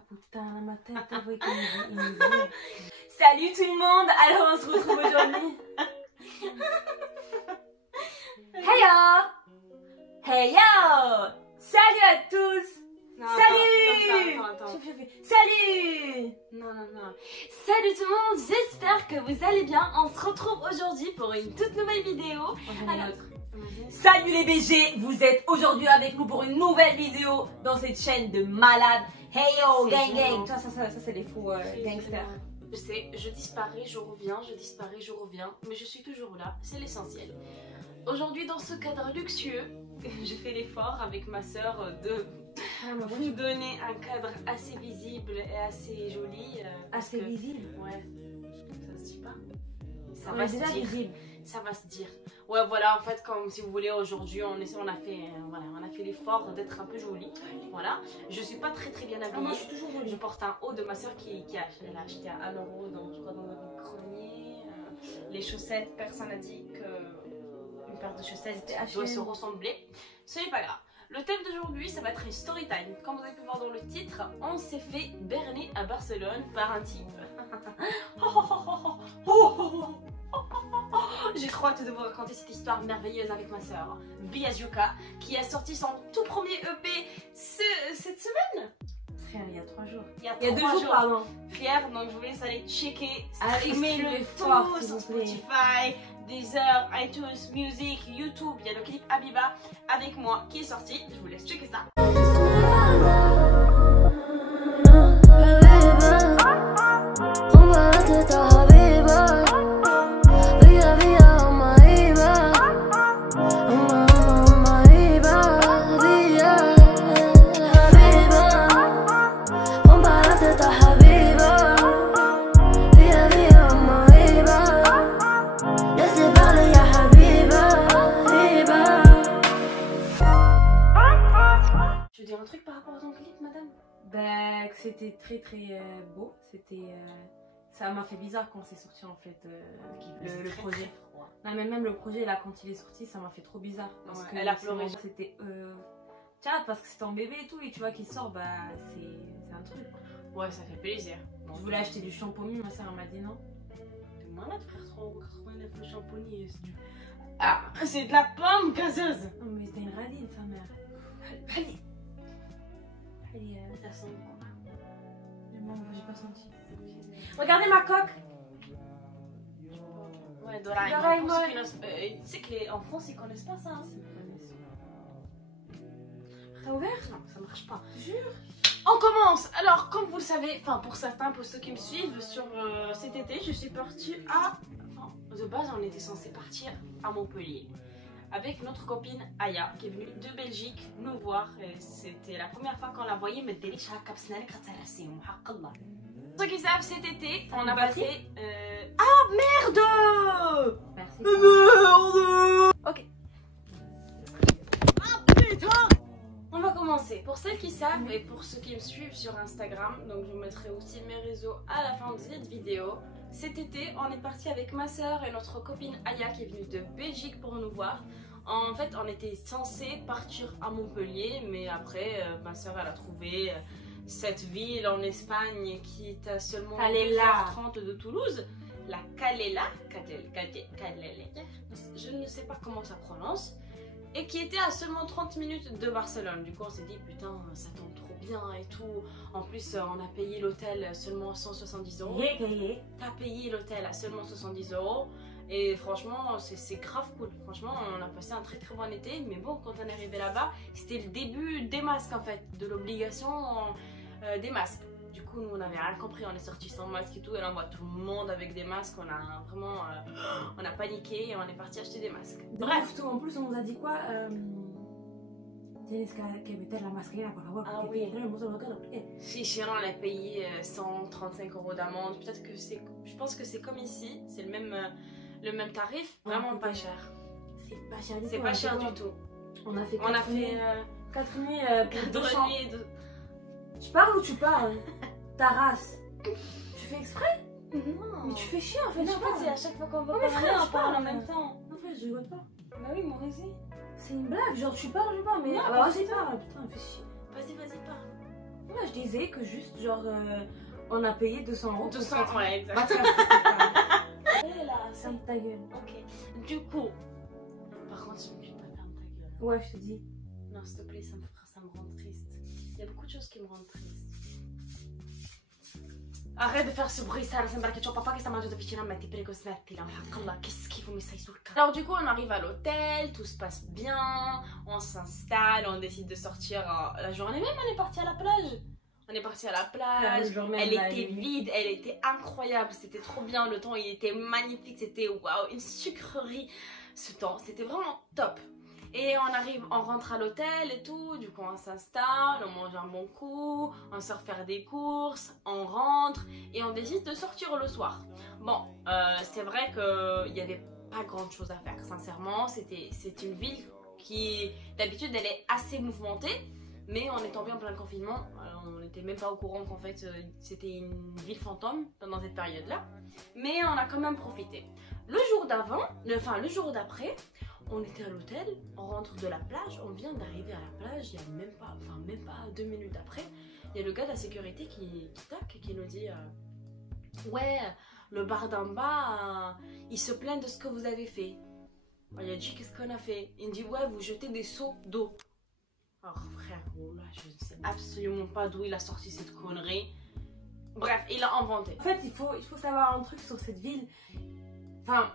Putain, ma tête, avec une idée. Salut tout le monde, alors on se retrouve aujourd'hui. Heyo. Heyo. Salut à tous. Non, Salut. attends. Salut. Non. Salut tout le monde, j'espère que vous allez bien. On se retrouve aujourd'hui pour une toute nouvelle vidéo. Alors, salut les BG, vous êtes aujourd'hui avec nous pour une nouvelle vidéo dans cette chaîne de malades. Heyo, gang gang. Ça c'est les faux gangsters. Je sais, je disparais, je reviens, mais je suis toujours là, c'est l'essentiel. Aujourd'hui, dans ce cadre luxueux, j'ai fait l'effort avec ma soeur de vous donner un cadre assez visible et assez joli. Assez visible? Ouais, ça se dit pas? Ça On va est se déjà dire. visible. Ça va se dire. Ouais, voilà, en fait, comme si vous voulez, aujourd'hui, on a fait l'effort d'être un peu jolie. Voilà. Je suis pas très bien habillée. Moi, je suis toujours jolie. Je porte un haut de ma soeur qui a acheté à 1 € dans, je crois, dans le grenier. Les chaussettes, personne n'a dit qu'une paire de chaussettes doit se ressembler. Ce n'est pas grave. Le thème d'aujourd'hui, ça va être une story time. Comme vous avez pu voir dans le titre, on s'est fait berner à Barcelone par un type. J'ai trop hâte de vous raconter cette histoire merveilleuse avec ma soeur, Biazuka, qui a sorti son tout premier EP cette semaine. Frère, il y a 3 jours. Il y a 2 jours, pardon. Frère, donc je vous laisse aller checker, Streamez streamer-le fort, tout s'il sur vous plaît. Spotify, Deezer, iTunes, Music, YouTube. Il y a le clip Habiba avec moi qui est sorti. Je vous laisse checker ça. Je veux dire un truc par rapport à ton clip, madame? Ben, c'était très beau. C'était. Ça m'a fait bizarre quand c'est sorti en fait le projet. Non, mais même le projet là, quand il est sorti, ça m'a fait trop bizarre. Parce que elle a pleuré. C'était. Tiens, parce que c'est ton bébé et tout, et tu vois qu'il sort, bah c'est un truc. Ouais, ça fait plaisir. Je voulais acheter du shampoing, ma soeur m'a dit non. T'es malade, frère, 3,89 € le shampoing. Ah, c'est de la pomme gazeuse. Non, mais c'était une radine, sa mère. Allez. Allez, Ça sent quoi? j'ai pas senti. Regardez ma coque! Ouais, Doraemon. Doraemon. Tu sais qu'en France, ils connaissent pas ça. Hein. T'as ouvert? Non, ça marche pas. Jure? On commence. Alors, comme vous le savez, enfin pour certains, pour ceux qui me suivent, sur cet été, je suis partie à... Enfin, de base, on était censé partir à Montpellier avec notre copine Aya, qui est venue de Belgique nous voir. C'était la première fois qu'on la voyait, mais ceux qui savent, cet été, on a passé... Ah, merde! Merci. Merde! Ok. Ah, putain! On va commencer. Pour celles qui savent et pour ceux qui me suivent sur Instagram, donc je vous mettrai aussi mes réseaux à la fin de cette vidéo. Cet été, on est parti avec ma soeur et notre copine Aya qui est venue de Belgique pour nous voir. En fait, on était censé partir à Montpellier, mais après, ma soeur elle a trouvé cette ville en Espagne qui est à seulement 2h30 de Toulouse. La Calella, je ne sais pas comment ça prononce, et qui était à seulement 30 minutes de Barcelone. Du coup, on s'est dit, putain, ça tombe trop bien et tout. En plus, on a payé l'hôtel seulement 170 €. T'as payé l'hôtel à seulement 70 €. Et franchement, c'est grave cool. Franchement, on a passé un très bon été. Mais bon, quand on est arrivé là-bas, c'était le début des masques en fait, de l'obligation des masques. Du coup, nous, on n'avait rien compris. On est sorti sans masque et tout. Et là, on voit tout le monde avec des masques. On a vraiment, on a paniqué et on est parti acheter des masques. Bref, en plus, on nous a dit quoi? Tienes que meter la mascarilla, por favor. Ah oui. Si. Si on a payé 135 € d'amende. Peut-être que c'est, je pense que c'est comme ici. C'est le même tarif. Vraiment pas cher. C'est pas cher du tout. C'est pas cher du tout. On a fait 4 nuits pour 200. Tu parles ou tu parles? Ta race. Tu fais exprès? Non. Mais tu fais chier en fait. Mais en fait, c'est à chaque fois qu'on va mais parler, frère, on je parle parle en même temps. En fait, je rigole pas. Bah oui, moi aussi. C'est une blague, genre tu parles, je parle, mais. Non, Ah bah vas-y, parle, putain, fais chier. Vas-y, parle. Moi, je disais que juste, genre, on a payé 200 €. 200, ouais, exact. Bah, Là, ferme ta gueule. Ok. Du coup, par contre, je ne vais pas fermer ta gueule. Ouais, je te dis. Non, s'il te plaît, ça me rend triste. Il y a beaucoup de choses qui me rendent triste. Arrête de faire ce bruit, Sarah, sembra che c'ho papà che sta mangiando vicino a me, ti prego smettila. Che schifo mi stai sul cazzo. Alors du coup, on arrive à l'hôtel, tout se passe bien, on s'installe, on décide de sortir la journée même, on est parti à la plage. On est parti à la plage, elle était vide, elle était incroyable, c'était trop bien, le temps il était magnifique, c'était waouh, une sucrerie ce temps, c'était vraiment top. Et on rentre à l'hôtel et tout, du coup on s'installe, on mange un bon coup, on sort faire des courses, on rentre et on décide de sortir le soir. Bon, c'est vrai qu'il n'y avait pas grand chose à faire, sincèrement, c'est une ville qui d'habitude elle est assez mouvementée, mais on est tombé en plein confinement, on n'était même pas au courant qu'en fait c'était une ville fantôme pendant cette période-là, mais on a quand même profité. Le jour d'après, on était à l'hôtel, on rentre de la plage, on vient d'arriver à la plage, il y a même pas 2 minutes après, il y a le gars de la sécurité qui nous dit ouais, le bar d'en bas, il se plaint de ce que vous avez fait. Il a dit qu'est-ce qu'on a fait? Il dit ouais, vous jetez des seaux d'eau. Alors frère, oh là, je ne sais absolument pas d'où il a sorti cette connerie. Bref, il a inventé. En fait, il faut savoir un truc sur cette ville. Enfin,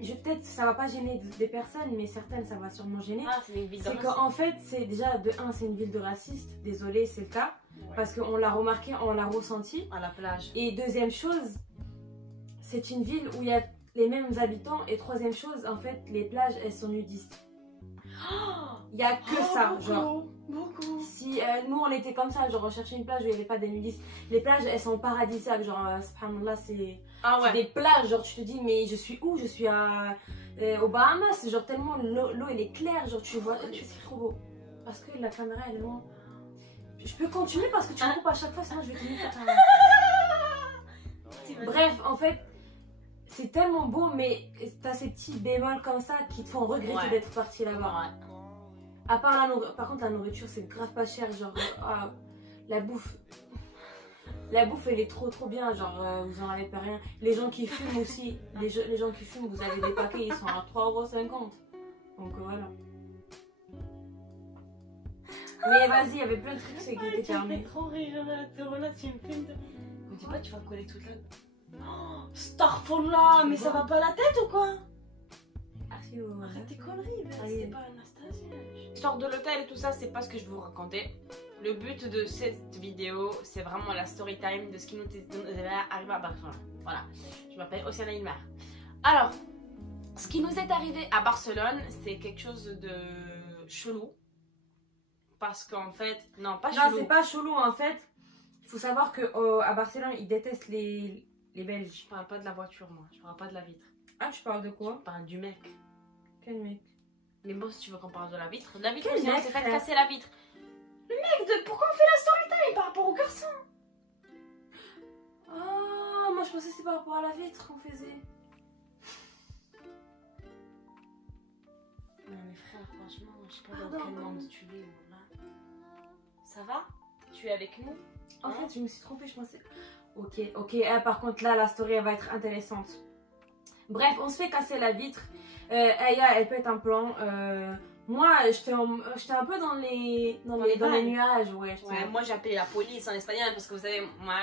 peut-être ça va pas gêner des personnes, mais certaines ça va sûrement gêner. Ah, c'est une ville de C'est qu'en fait, c'est déjà de 1, c'est une ville de racistes. Désolée, c'est le cas. Ouais. Parce qu'on l'a remarqué, on l'a ressenti. À la plage. Et deuxième chose, c'est une ville où il y a les mêmes habitants. Et troisième chose, en fait, les plages, elles sont nudistes. Il n'y a que ça, beaucoup, genre. Beaucoup. Si nous on était comme ça, genre on cherchait une plage où il n'y avait pas des nudistes. Les plages, elles sont paradisiaques, genre, subhanallah, c'est des plages, genre tu te dis, mais je suis où? Je suis aux Bahamas, genre tellement l'eau elle est claire, genre tu vois, c'est trop beau. Parce que la caméra elle est loin. Je peux continuer parce que tu me coupes à chaque fois, sinon je vais te mettre. Bref, en fait, c'est tellement beau, mais t'as ces petits bémols comme ça qui te font regretter d'être parti là-bas. À part par contre la nourriture c'est grave pas cher, genre la bouffe elle est trop bien, genre vous en avez pas rien. Les gens qui fument aussi, les gens qui fument, vous avez des paquets, ils sont à 3,50 €. Donc voilà. Mais vas-y, il y avait plein de trucs qui étaient fermés. Tu me fais trop rire, là, tu me filmes. Me dis pas, tu vas coller toute la... Oh, Starfallah, mais ça va pas la tête ou quoi? Arrête tes conneries, c'est pas Anastasia. L'histoire de l'hôtel et tout ça, c'est pas ce que je vais vous raconter. Le but de cette vidéo, c'est vraiment la story time de ce qui nous est arrivé à Barcelone. Voilà, je m'appelle Oceana Ilmar. Alors, ce qui nous est arrivé à Barcelone, c'est quelque chose de chelou. Parce qu'en fait, non, pas chelou. Non, c'est pas chelou en fait. Il faut savoir qu'à Barcelone, ils détestent les Belges. Je parle pas de la voiture, moi. Je parle pas de la vitre. Ah, tu parles de quoi? Je parle du mec. Quel mec? Mais bon, si tu veux qu'on parle de la vitre, la vitre, on s'est fait casser la vitre. Le mec, pourquoi on fait la story time par rapport au garçon? Oh, moi je pensais que c'était par rapport à la vitre qu'on faisait. Non mais frère, franchement, je sais pas dans quel monde tu vis. Ça va? Tu es avec nous? En fait, je me suis trompée, je pensais... Ok, par contre là, la story elle va être intéressante. Bref, on se fait casser la vitre. Aya, elle pète un plan. Moi, j'étais un peu dans les nuages. Ouais, moi j'ai appelé la police en espagnol parce que vous savez, moi...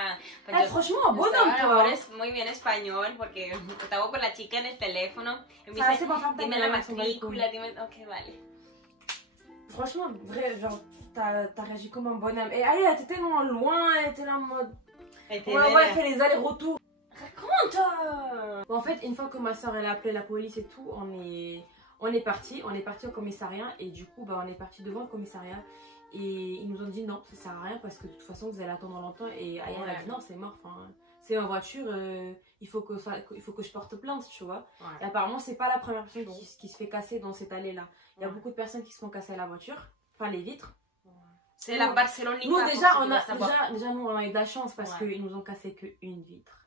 franchement, bon homme, toi. Muy bien español porque estaba con la chica en el teléfono. Et me dice, dime la matrícula, dime... Ok, vale. Franchement, vrai, genre, t'as réagi comme un bonhomme. Et Aya, elle était tellement loin, elle était là en mode... Ouais, elle fait les allers-retours. Raconte! En fait, une fois que ma soeur elle a appelé la police et tout, on est parti au commissariat et du coup on est parti devant le commissariat et ils nous ont dit non, ça sert à rien parce que de toute façon vous allez attendre longtemps et Aya a dit non, c'est mort, c'est ma voiture, il faut que je porte plainte, tu vois. Et apparemment c'est pas la première personne qui se fait casser dans cette allée là. Il y a beaucoup de personnes qui se font casser la voiture, enfin les vitres. C'est la Barcelonica. Nous déjà nous on a eu de la chance parce qu'ils nous ont cassé qu'une vitre.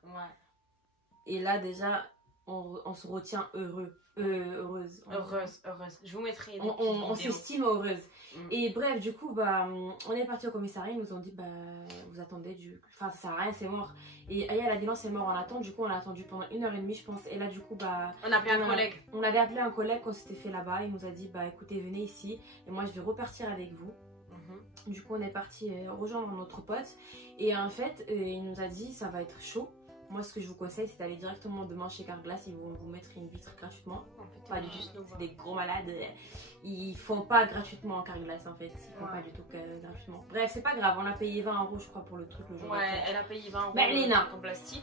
Et là déjà on se retient heureuse. Heureuse. Je vous mettrai des on s'estime heureuse. Et bref, du coup, bah, on est parti au commissariat. Ils nous ont dit, bah, vous attendez Enfin, ça sert à rien, c'est mort. Et Aya, elle a dit non, c'est mort, on attend. Du coup, on a attendu pendant 1h30, je pense. Et là, du coup, bah. On a appelé un collègue. On avait appelé un collègue qu'on s'était fait là-bas. Il nous a dit, bah, écoutez, venez ici. Et moi, je vais repartir avec vous. Du coup, on est parti rejoindre notre pote. Et en fait, il nous a dit, ça va être chaud. Moi, ce que je vous conseille, c'est d'aller directement demain chez Carglass. Ils vont vous mettre une vitre gratuitement. En fait, pas du tout, c'est des gros malades. Ils font pas gratuitement en Carglass, en fait. Ils font pas du tout gratuitement. Bref, c'est pas grave. On a payé 20 €, je crois, pour le truc le jour. Ouais, elle a payé 20 € mais Léna, en plastique.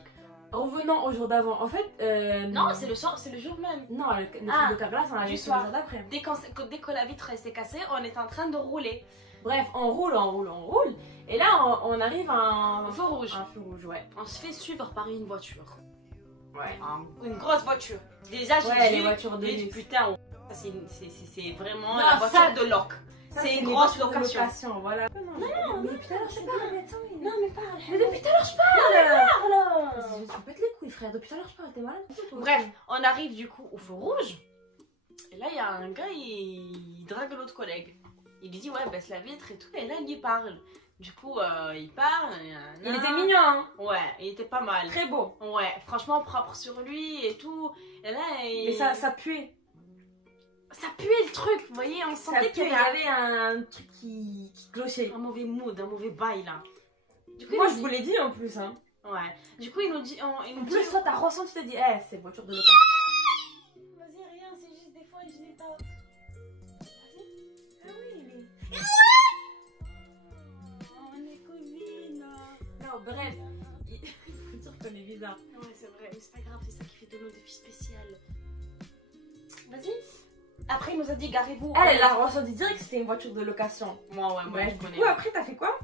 Revenons au jour d'avant. En fait, non, c'est le jour même. Non, le truc de Carglass, on l'a vu le jour d'après. Dès que la vitre s'est cassée, on est en train de rouler. Bref, on roule. Et là, on arrive à un feu rouge. Un feu rouge, ouais. On se fait suivre par une voiture. Ouais. Une grosse voiture. Déjà, j'ai les voitures de luxe. Putain, c'est vraiment la voiture de loc. C'est une grosse location. Voilà. Non, mais depuis tout à l'heure, je parle. Non, mais parle. Mais depuis tout à l'heure, je parle. Je me pète les couilles, frère. Depuis tout à l'heure, je parle. T'es malade? Bref, on arrive du coup au feu rouge. Et là, il y a un gars, il drague l'autre collègue. Il lui dit, ouais, baisse la vitre et tout. Et là, il lui parle. Du coup, il parle. Il était mignon, hein? Ouais, il était pas mal. Très beau. Ouais, franchement propre sur lui et tout. Et là, mais ça puait. Ça puait le truc, vous voyez, on sentait qu'il y avait un truc qui clochait. Un mauvais mood, un mauvais bail là. Du coup, moi, je vous l'ai dit en plus, hein. Ouais. Du coup, il nous dit. En plus, toi, t'as ressenti, tu t'es dit, c'est voiture de location. Vas-y, rien, c'est juste des fois, je l'ai pas. Ah oui, mais. On est cousines. Non, bref. Il faut dire qu'on est bizarre. Ouais, c'est vrai, mais c'est pas grave, c'est ça qui fait de nous des filles spéciales. Vas-y. Après, il nous a dit, garez-vous. Elle a ressenti direct que c'était une voiture de location. Moi, ouais, moi, je connais. Du coup, après, t'as fait quoi?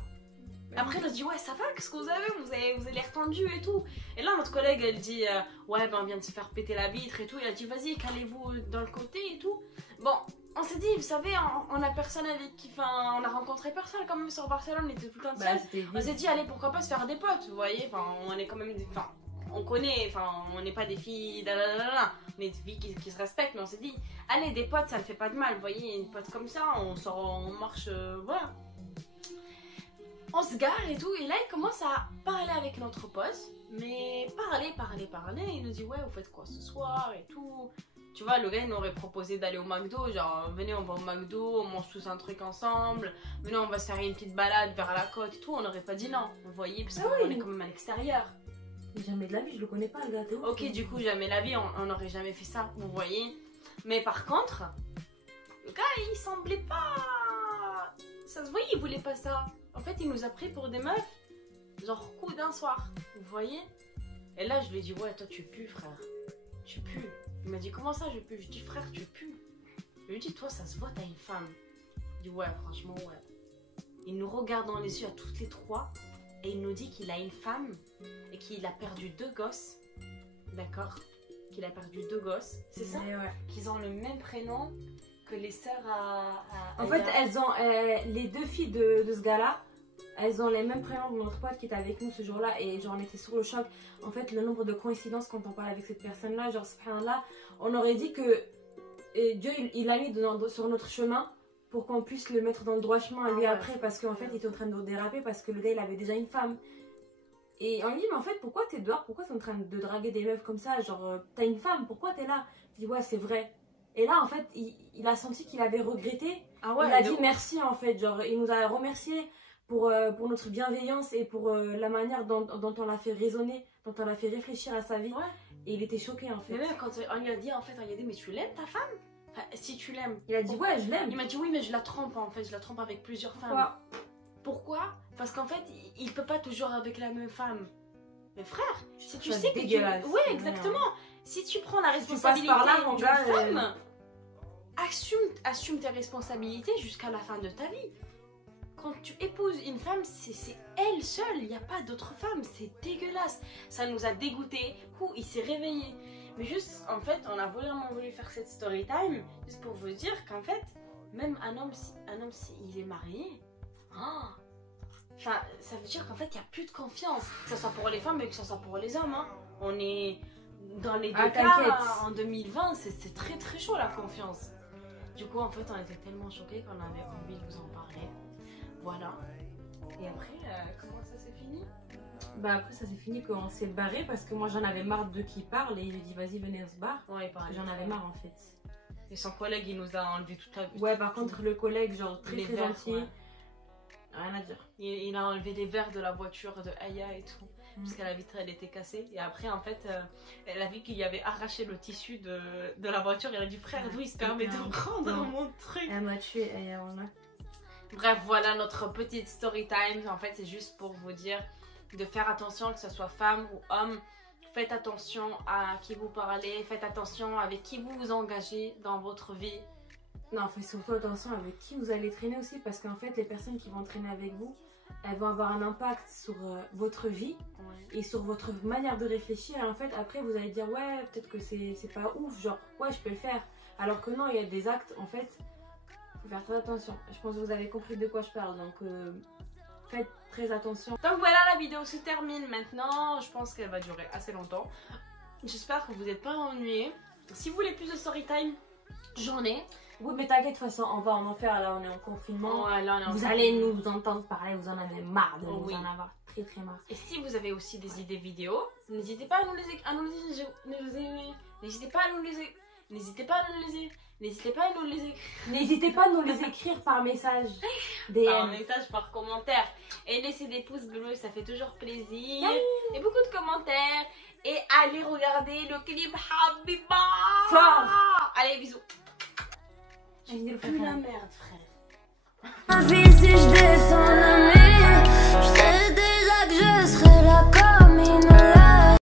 Après, elle a dit, ouais, ça va, qu'est-ce que vous avez? Vous avez l'air tendu et tout. Et là, notre collègue, elle dit, ouais, ben, on vient de se faire péter la vitre et tout. Il a dit, vas-y, calez-vous dans le côté et tout. Bon, on s'est dit, vous savez, on a personne avec qui. Enfin, on a rencontré personne quand même sur Barcelone, on était tout le temps seuls. On s'est dit, allez, pourquoi pas se faire des potes, vous voyez? Enfin, on est quand même des. Enfin, on connaît, enfin, on n'est pas des filles. On est des filles qui se respectent, mais on s'est dit, allez, des potes, ça ne fait pas de mal, vous voyez? Une pote comme ça, on sort, on marche, voilà. On se gare et tout, et là il commence à parler avec notre pote, mais parler, il nous dit ouais, vous faites quoi ce soir et tout. Tu vois, le gars il nous aurait proposé d'aller au McDo, genre venez on va au McDo, on mange tous un truc ensemble, venez on va se faire une petite balade vers la côte et tout, on n'aurait pas dit non, vous voyez, parce qu'on est quand même à l'extérieur. Jamais de la vie, je le connais pas le gâteau. Ok, du coup jamais la vie, on n'aurait jamais fait ça, vous voyez. Mais par contre, le gars il semblait pas... Ça se voyait, il voulait pas ça. En fait, il nous a pris pour des meufs, genre coup d'un soir, vous voyez? Et là, je lui ai dit, ouais, toi tu pues, frère. Tu pues. Il m'a dit, comment ça, je pue? Je dis, frère, tu pues. Je lui ai dit, toi, ça se voit, t'as une femme. Il dit, ouais, franchement, ouais. Il nous regarde dans les yeux à toutes les trois et il nous dit qu'il a une femme et qu'il a perdu 2 gosses. D'accord? Qu'il a perdu 2 gosses, c'est ça? Ouais. Qu'ils ont le même prénom que les sœurs à en fait, elles ont les 2 filles de ce gars-là, elles ont les mêmes prénoms que notre pote qui était avec nous ce jour-là, et genre on était sur le choc. En fait, le nombre de coïncidences quand on parle avec cette personne-là, genre subhanallah, on aurait dit que Dieu il l'a mis sur notre chemin pour qu'on puisse le mettre dans le droit chemin lui après, parce qu'en fait il était en train de déraper parce que le gars il avait déjà une femme. Et on lui dit, mais en fait, pourquoi t'es dehors? Pourquoi t'es en train de draguer des meufs comme ça? Genre, t'as une femme, pourquoi t'es là? Il dit, ouais, c'est vrai. Et là, en fait, il a senti qu'il avait regretté. Ah ouais, il a dit merci, en fait. Genre, il nous a remercié pour notre bienveillance et pour la manière dont on l'a fait raisonner, dont on l'a fait réfléchir à sa vie. Ouais. Et il était choqué, en fait. Mais même quand on lui a dit, en fait, on lui a dit, mais tu l'aimes ta femme? Enfin, si tu l'aimes. Il a dit, ouais, je l'aime. Il m'a dit, oui, mais je la trompe, en fait. Je la trompe avec plusieurs femmes. Pourquoi? Parce qu'en fait, il peut pas toujours avec la même femme. Mais frère, si tu sais que tu... Ouais, exactement. Si tu prends la responsabilité d'une femme, assume tes responsabilités jusqu'à la fin de ta vie. Quand tu épouses une femme, c'est elle seule, il n'y a pas d'autre femme, c'est dégueulasse. Ça nous a dégoûtés, il s'est réveillé. Mais juste, en fait, on a vraiment voulu faire cette story time, juste pour vous dire qu'en fait, même un homme, s'il est marié, enfin, ça veut dire qu'en fait, il n'y a plus de confiance, que ce soit pour les femmes, mais que ce soit pour les hommes. On est... dans les deux cas, en 2020, c'est très très chaud la confiance. Du coup, en fait, on était tellement choqués qu'on avait envie de vous en parler. Voilà. Et après, comment ça s'est fini? Bah après ça s'est fini qu'on s'est barré parce que moi j'en avais marre de qui parle et il lui dit vas-y venez on se barre. Ouais, j'en avais marre en fait. Et son collègue il nous a enlevé toute la... Ouais par contre le collègue genre très gentil, ouais. Rien à dire. Il a enlevé les verres de la voiture de Aya et tout. Parce que la vitre elle était cassée. Et après en fait elle a vu qu'il y avait arraché le tissu de la voiture. Elle a dit frère d'où il se permet de prendre mon truc. Elle m'a tué Aya voilà. Bref voilà notre petite story time. En fait c'est juste pour vous dire de faire attention que ce soit femme ou homme. Faites attention à qui vous parlez, faites attention avec qui vous vous engagez dans votre vie. Non, faites surtout attention avec qui vous allez traîner aussi parce qu'en fait les personnes qui vont traîner avec vous, elles vont avoir un impact sur votre vie et sur votre manière de réfléchir. Et en fait après vous allez dire ouais peut-être que c'est pas ouf, genre ouais je peux le faire. Alors que non, il y a des actes en fait, faut faire très attention. Je pense que vous avez compris de quoi je parle donc... Faites très attention. Donc voilà, la vidéo se termine maintenant. Je pense qu'elle va durer assez longtemps. J'espère que vous n'êtes pas ennuyés. Si vous voulez plus de story time, j'en ai. Oui mais t'inquiète de toute façon on va en faire là, on est en confinement. Ouais, là, on est en vous allez nous entendre parler, vous en avez marre de nous en avoir très marre. Et si vous avez aussi des idées vidéos, n'hésitez pas à nous les n'hésitez pas à nous les écrire par message, par message, par commentaire, et laissez des pouces bleus, ça fait toujours plaisir. Et beaucoup de commentaires, et allez regarder le clip Habiba fort. Allez bisous. J'ai plus la merde frère.